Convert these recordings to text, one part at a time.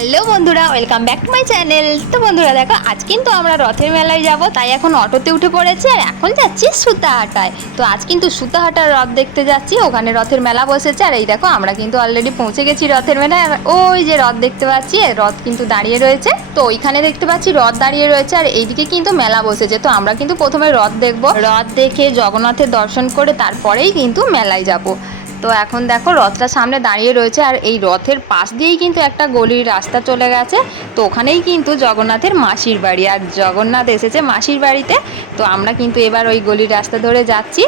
Hello বন্ধুরা, welcome back to my channel. তো বন্ধুরা, দেখো আজ কিন্তু আমরা রথের মেলায় যাব, তাই এখন অটোতে উঠে পড়েছি আর এখন যাচ্ছি সুতাহাটায় তো আজ কিন্তু সুতাহাটার রথ দেখতে যাচ্ছি, ওখানে রথের মেলা বসেছে। আর এই দেখো, আমরা কিন্তু অলরেডি পৌঁছে গেছি রথের মেলায়। আর ওই যে রথ দেখতে পাচ্ছি রথ কিন্তু দাঁড়িয়ে রয়েছে। তো ওইখানে দেখতে পাচ্ছি রথ দাঁড়িয়ে রয়েছে, আর এইদিকে কিন্তু মেলা বসেছে। তো আমরা কিন্তু প্রথমে রথ দেখব। রথ দেখে জগন্নাথের দর্শন করে তারপরেই কিন্তু মেলায় যাব। তো এখন দেখো রথটা সামনে দাঁড়িয়ে রয়েছে আর এই রথের পাশ দিয়েই কিন্তু একটা গলির রাস্তা চলে গেছে। তো ওখানেই কিন্তু জগন্নাথের মাসির বাড়ি। আর জগন্নাথ এসেছে মাসির বাড়িতে। তো আমরা কিন্তু এবার ওই গলির রাস্তা ধরে যাচ্ছি।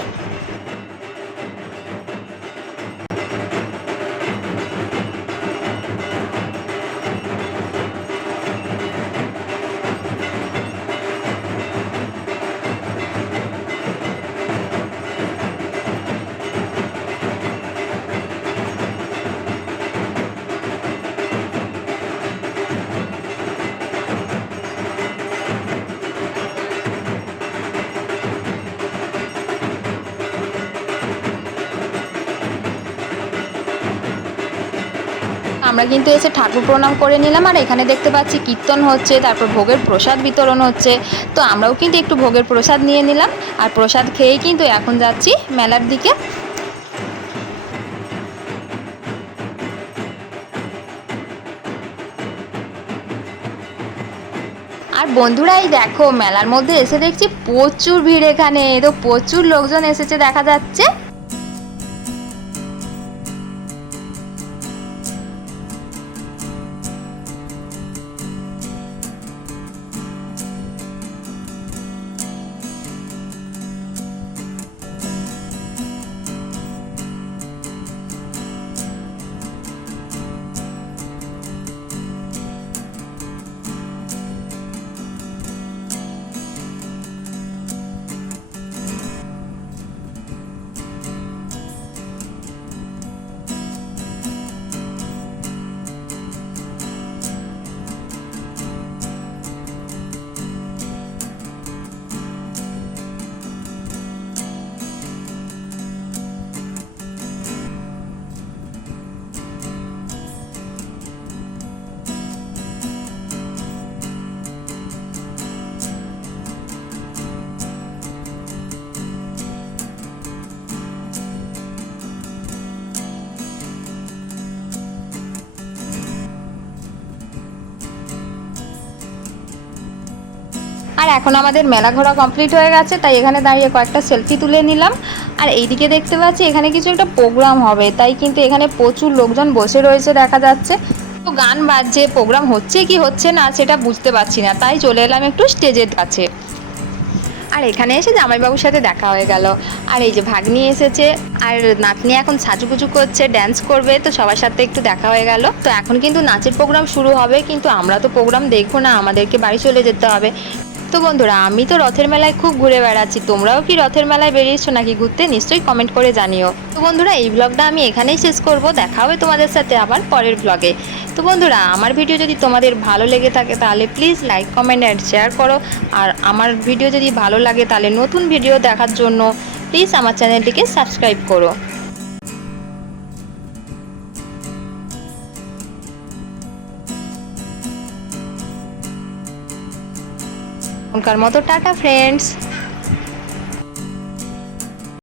আমরা কিন্তু এসে ঠাকুর প্রণাম করে নিলাম আর এখানে দেখতে পাচ্ছি কীর্তন হচ্ছে, তারপর ভোগের প্রসাদ বিতরণ হচ্ছে। তো আমরাও কিন্তু একটু ভোগের প্রসাদ নিয়ে নিলাম আর প্রসাদ খেয়েই কিন্তু এখন যাচ্ছি মেলার দিকে। আর বন্ধুরাই দেখো, মেলার মধ্যে এসে দেখছি প্রচুর ভিড় এখানে। তো প্রচুর লোকজন এসেছে দেখা যাচ্ছে। আর এখন আমাদের মেলা ঘোরা কমপ্লিট হয়ে গেছে, তাই এখানে দাঁড়িয়ে কয়েকটা সেলফি তুলে নিলাম। আর এইদিকে দেখতে পাচ্ছি এখানে কিছু একটা প্রোগ্রাম হবে, তাই কিন্তু এখানে প্রচুর লোকজন বসে রয়েছে দেখা যাচ্ছে। তো গান বাজছে প্রোগ্রাম হচ্ছে কি হচ্ছে না সেটা বুঝতে পারছি না, তাই চলে এলাম একটু স্টেজের কাছে। আর এখানে এসে জামাইবাবুর সাথে দেখা হয়ে গেল। আর এই যে ভাগ্নি এসেছে, আর নাতনি এখন সাজুগুজু করছে ড্যান্স করবে, তো সবার সাথে একটু দেখা হয়ে গেল। তো এখন কিন্তু নাচের প্রোগ্রাম শুরু হবে, কিন্তু আমরা তো প্রোগ্রাম দেখব না, আমাদেরকে বাড়ি চলে যেতে হবে। তো বন্ধুরা, আমি তো রথের মেলায় খুব ঘুরে বেড়াচ্ছি। তোমরাও কি রথের মেলায় বেরিয়েছো নাকি ঘুরতে? নিশ্চয়ই কমেন্ট করে জানিও। তো বন্ধুরা, এই ব্লগটা আমি এখানেই শেষ করব। দেখা হবে তোমাদের সাথে আবার পরের ব্লগে তো বন্ধুরা, আমার ভিডিও যদি তোমাদের ভালো লেগে থাকে, তাহলে please like comment and share করো। আর আমার ভিডিও যদি ভালো লাগে, তাহলে নতুন ভিডিও দেখার জন্য প্লিজ আমার চ্যানেলটিকে সাবস্ক্রাইব করো। এখনকার মতো টাটা ফ্রেন্ডস